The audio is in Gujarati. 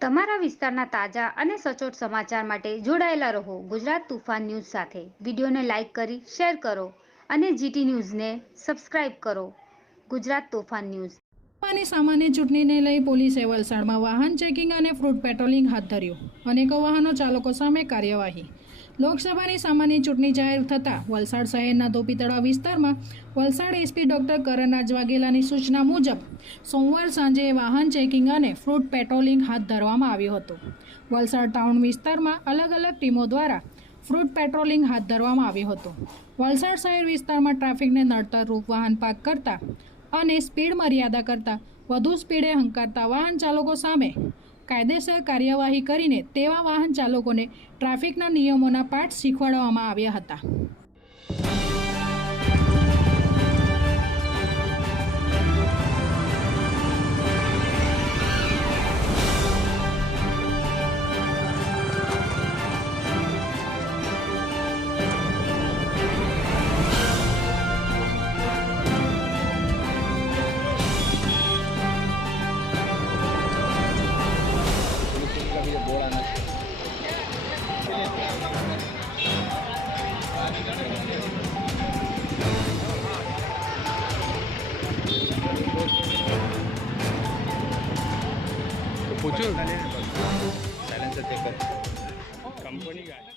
તમારા વિસ્તારના તાજા અને સચોટ સમાચાર માટે જોડાયેલા રહો ગુજરાત તુફાન ન્યૂઝ સાથે. વિડીયોને લાઇક કરી, શેર કરો અને જીટી ન્યૂઝને સબસ્ક્રાઇબ કરો. ગુજરાત તોફાન ન્યૂઝ. લોકસભાની સામાન્ય ચૂંટણીને લઈ પોલીસે વલસાડમાં વાહન ચેકિંગ અને ફ્રૂટ પેટ્રોલિંગ હાથ ધર્યું. અનેકો વાહનો ચાલકો સામે કાર્યવાહી. લોકસભાની સામાન્ય ચૂંટણી જાહેર થતાં વલસાડ શહેરના ધોપીતળા વિસ્તારમાં વલસાડ એસપી ડોક્ટર કરણરાજ વાઘેલાની સૂચના મુજબ સોમવાર સાંજે વાહન ચેકિંગ અને ફ્રૂટ પેટ્રોલિંગ હાથ ધરવામાં આવ્યું હતું. વલસાડ ટાઉન વિસ્તારમાં અલગ અલગ ટીમો દ્વારા ફ્રૂટ પેટ્રોલિંગ હાથ ધરવામાં આવ્યું હતું. વલસાડ શહેર વિસ્તારમાં ટ્રાફિકને નડતર રૂપ વાહન પાર્ક કરતા અને સ્પીડ મર્યાદા કરતાં વધુ સ્પીડે હંકારતા વાહન ચાલકો સામે કાયદેસર કાર્યવાહી કરીને તેવા વાહન ચાલકોને ટ્રાફિકના નિયમોના પાઠ શીખવાડવામાં આવ્યા હતા. प्रचूर कंपनी काय